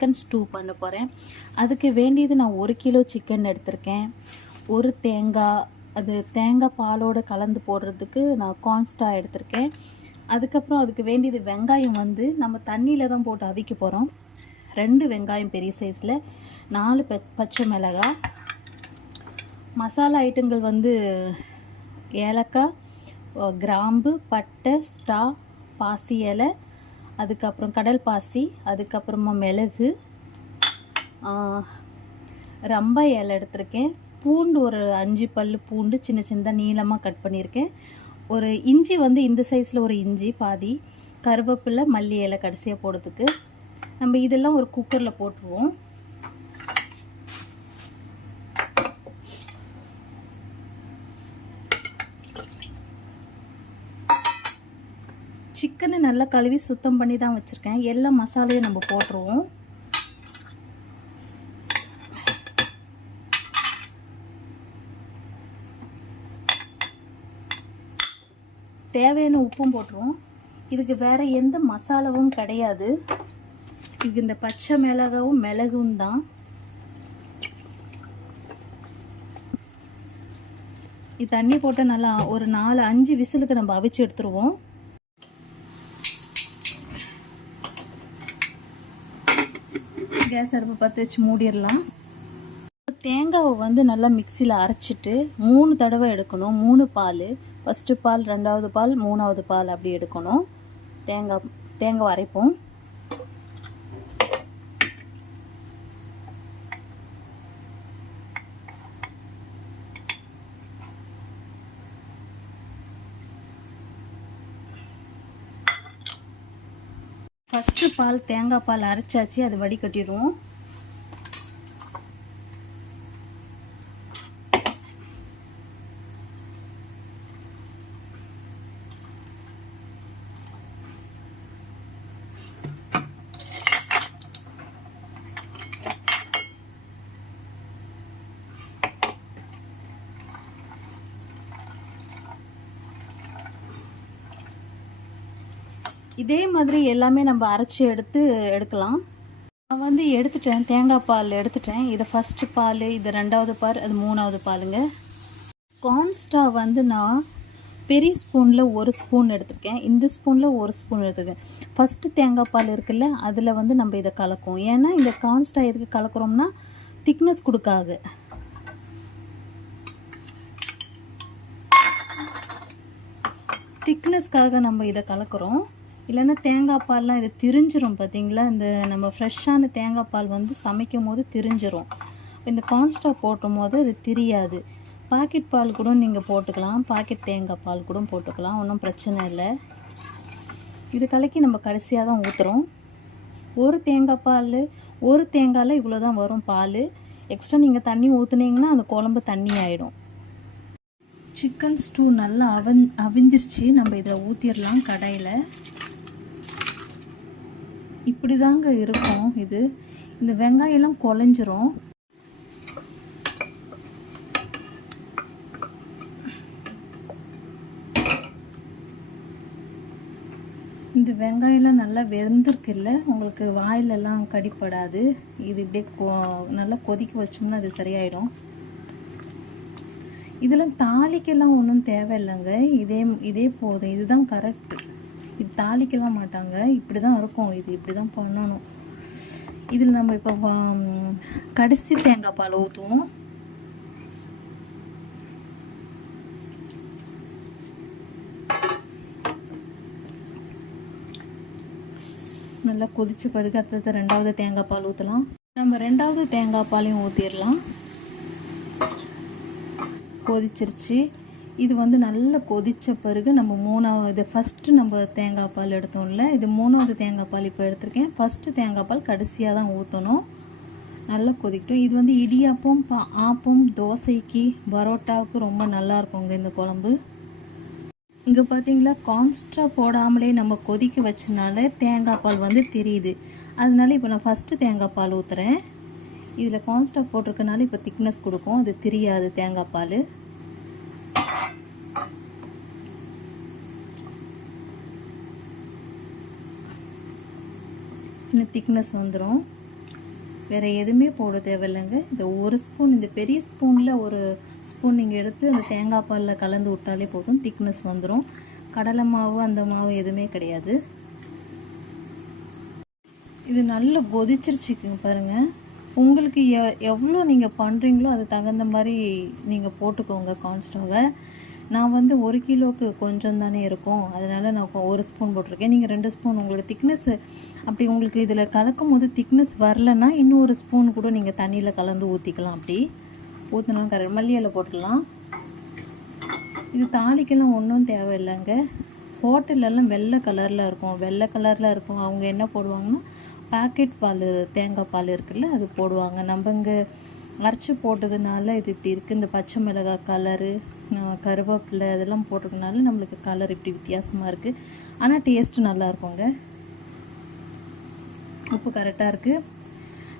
Chicken ஸ்டூ பண்ண போகிறேன். அதுக்கு வேண்டியது நான் 1 கிலோ சிக்கன் எடுத்திருக்கேன். ஒரு தேங்காய், அது தேங்காய் பாலோடு கலந்து போடுறதுக்கு நான் கார்ன்ஸ்டா எடுத்திருக்கேன். அதுக்கப்புறம் அதுக்கு வேண்டியது வெங்காயம் நம்ம தண்ணியில் தான் போட்டு அவிக்க போகிறோம். 2 வெங்காயம் பெரிய சைஸில், 4 பச்சை மிளகாய், மசாலா ஐட்டங்கள் ஏலக்காய், கிராம்பு, பட்டை, ஸ்டா, பாசி இலை, அதுக்கப்புறம் கடல் பாசி, அதுக்கப்புறமா மிளகு, ரம்பா இலை எடுத்திருக்கேன். பூண்டு ஒரு 5 பல் பூண்டு சின்ன சின்னதாக நீளமாக கட் பண்ணியிருக்கேன். ஒரு இஞ்சி இந்த சைஸில் ஒரு இஞ்சி பாதி, கருவேப்பிலை, மல்லி இலை கடைசியாக போடுறதுக்கு. நம்ம இதெல்லாம் ஒரு குக்கரில் போட்டுருவோம். சிக்கனை நல்லா கழுவி சுத்தம் பண்ணி தான் வச்சுருக்கேன். எல்லா மசாலையும் நம்ம போட்டுருவோம். தேவையான உப்பும் போட்டுருவோம். இதுக்கு வேறு எந்த மசாலாவும் கிடையாது. இதுக்கு இந்த பச்சை மிளகாவும் மிளகும் தான். இது தண்ணி போட்டு நல்லா ஒரு 4-5 விசிலுக்கு நம்ம அவிச்சு எடுத்துருவோம். கேஸ் அடுப்பு பற்ற வச்சு மூடிடலாம். தேங்காவை நல்லா மிக்சியில் அரைச்சிட்டு 3 தடவை எடுக்கணும். 3 பால், ஃபஸ்ட்டு பால், 2வது பால், 3வது பால் அப்படி எடுக்கணும். தேங்காய் அரைப்போம். ஃபஸ்ட்டு பால் தேங்காய் பால் அரைச்சாச்சு, அது வடிகட்டிடுவோம். இதே மாதிரி எல்லாமே நம்ம அரைச்சி எடுக்கலாம். நான் எடுத்துட்டேன், தேங்காய் பால் எடுத்துட்டேன். இதை ஃபஸ்ட்டு பால், இது 2வது பால், அது 3வது பாலுங்க. கார்ன்ஸ்டா நான் பெரிய ஸ்பூனில் 1 ஸ்பூன் எடுத்திருக்கேன். இந்த ஸ்பூனில் 1 ஸ்பூன் எடுத்துருக்கேன். ஃபஸ்ட்டு தேங்காய் பால் இருக்குல்ல, அதில் நம்ம இதை கலக்கும். ஏன்னா இந்த கார்ன்ஸ்டா எதுக்கு கலக்கிறோம்னா திக்னஸ் கொடுக்காது. திக்னஸ்க்காக நம்ம இதை கலக்கிறோம். இல்லைன்னா தேங்காய் பால்லாம் இது திரிஞ்சிரும். பார்த்தீங்களா, இந்த நம்ம ஃப்ரெஷ்ஷான தேங்காய் பால் சமைக்கும் போது திரிஞ்சிரும். இந்த கார்ன்ஸ்டா போட்டும் போது அது திரியாது. பாக்கெட் பால் கூட நீங்கள் போட்டுக்கலாம், பாக்கெட் தேங்காய் பால் கூட போட்டுக்கலாம், ஒன்றும் பிரச்சனை இல்லை. இது கலக்கி நம்ம கடைசியாக தான் ஊற்றுறோம். ஒரு தேங்காய் பால், ஒரு தேங்காயில் இவ்வளோ தான் வரும் பால். எக்ஸ்ட்ரா நீங்கள் தண்ணி ஊற்றுனீங்கன்னா அந்த குழம்பு தண்ணி ஆகிடும். சிக்கன் ஸ்டூ நல்லா அவிஞ்சிருச்சு. நம்ம இதில் ஊற்றிடலாம் கடாயில். இப்படி தாங்க இருக்கும் இது. இந்த வெங்காயம்லாம் குழஞ்சிரும். இந்த வெங்காயம்லாம் நல்லா வெந்திருக்குல்ல, உங்களுக்கு வாயிலெல்லாம் கடிப்படாது. இது இப்படியே நல்லா கொதிக்க வச்சோம்னா அது சரியாயிடும். இதெல்லாம் தாளிக்கெல்லாம் ஒன்றும் தேவையில்லைங்க. இதே போதும். இதுதான் கரெக்டு. இது தாளிக்கலாம் மாட்டாங்க. இப்படி தான் இருக்கும். இது இப்படி தான் பண்ணணும். இதில் நம்ம இப்போ கடைசி தேங்காய் பால் ஊற்றுவோம். நல்லா கொதிச்சு பிறகு அடுத்தது 2வது தேங்காய் பால் ஊற்றலாம். நம்ம 2வது தேங்காய் பாலையும் ஊற்றிடலாம். கொதிச்சிருச்சு. இது நல்லா கொதித்த பிறகு நம்ம 3வது, ஃபஸ்ட்டு நம்ம தேங்காய் பால் எடுத்தோம்ல, இது 3வது தேங்காய் பால் இப்போ எடுத்திருக்கேன். ஃபஸ்ட்டு தேங்காய் பால் கடைசியாக தான் ஊற்றணும். நல்லா கொதிக்கட்டும். இது இடியாப்பம், ஆப்பம், தோசைக்கு, பரோட்டாவுக்கு ரொம்ப நல்லா இருக்குங்க இந்த குழம்பு. இங்கே பார்த்தீங்களா, கார்ன்ஸ்டா போடாமலே நம்ம கொதிக்க வச்சனால தேங்காய் பால் தெரியுது. அதனால இப்போ நான் ஃபஸ்ட்டு தேங்காய் பால் ஊற்றுறேன். இதில் கார்ன்ஸ்டா போட்டிருக்கனால இப்போ திக்னஸ் கொடுக்கும், அது தெரியாது தேங்காய் பால். இன்னும் திக்னஸ் வந்துடும். வேறு எதுவுமே போட தேவையில்லைங்க. இந்த ஒரு ஸ்பூன், இந்த பெரிய ஸ்பூனில் ஒரு ஸ்பூன் நீங்கள் எடுத்து அந்த தேங்காய் பாலில் கலந்து விட்டாலே போதும், திக்னஸ் வந்துடும். கடலை மாவு அந்த மாவு எதுவுமே கிடையாது. இது நல்லா கொதிச்சிருச்சுக்குங்க பாருங்கள். உங்களுக்கு எவ்வளோ நீங்கள் பண்ணுறீங்களோ அது தகுந்த மாதிரி நீங்கள் போட்டுக்கோங்க கார்ன்ஸ்டாவை. நான் வந்து 1 கிலோவுக்கு கொஞ்சம் தானே இருக்கும், அதனால் நான் 1 ஸ்பூன் போட்டிருக்கேன். நீங்கள் 2 ஸ்பூன் உங்களுக்கு திக்னஸ் அப்படி உங்களுக்கு இதில் கலக்கும் போது திக்னஸ் வரலன்னா இன்னும் 1 ஸ்பூன் கூட நீங்கள் தண்ணியில் கலந்து ஊற்றிக்கலாம். அப்படி ஊற்றினா மல்லி இலை போட்டுடலாம். இது தாளிக்கெல்லாம் ஒன்றும் தேவையில்லைங்க. ஹோட்டலெல்லாம் வெள்ளை கலரில் இருக்கும். அவங்க என்ன போடுவாங்கன்னா பாக்கெட் பால், தேங்காய் பால் இருக்குல்ல, அது போடுவாங்க. நம்ம இங்கே அரைச்சி போட்டதுனால இது இப்படி இருக்குது. இந்த பச்சை மிளகாய் கலரு, கருவேப்பிலை அதெல்லாம் போட்டதுனால நம்மளுக்கு கலர் இப்படி வித்தியாசமாக இருக்குது. ஆனால் டேஸ்ட்டு நல்லா இருக்குங்க. உப்பு கரெக்டாக இருக்குது.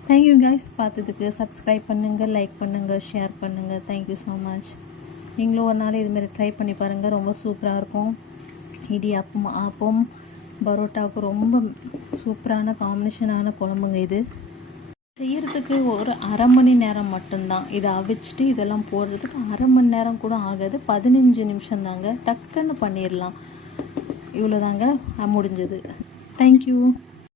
தேங்க்யூ கைஸ், பார்த்ததுக்கு சப்ஸ்கிரைப் பண்ணுங்கள், லைக் பண்ணுங்கள், ஷேர் பண்ணுங்கள். Thank you so much. நீங்களும் ஒரு நாள் இதுமாரி ட்ரை பண்ணி பாருங்கள், ரொம்ப சூப்பராக இருக்கும். இடியாப்பம், ஆப்பம், பரோட்டாவுக்கு ரொம்ப சூப்பரான காம்பினேஷனான குழம்புங்க இது. செய்கிறதுக்கு ஒரு அரை மணி நேரம் மட்டும்தான். இதை அவிச்சிட்டு இதெல்லாம் போடுறதுக்கு அரை மணி நேரம் கூட ஆகாது, 15 நிமிஷம் தாங்க. டக்குன்னு பண்ணிடலாம். இவ்வளோதாங்க, முடிஞ்சது. தேங்க்யூ.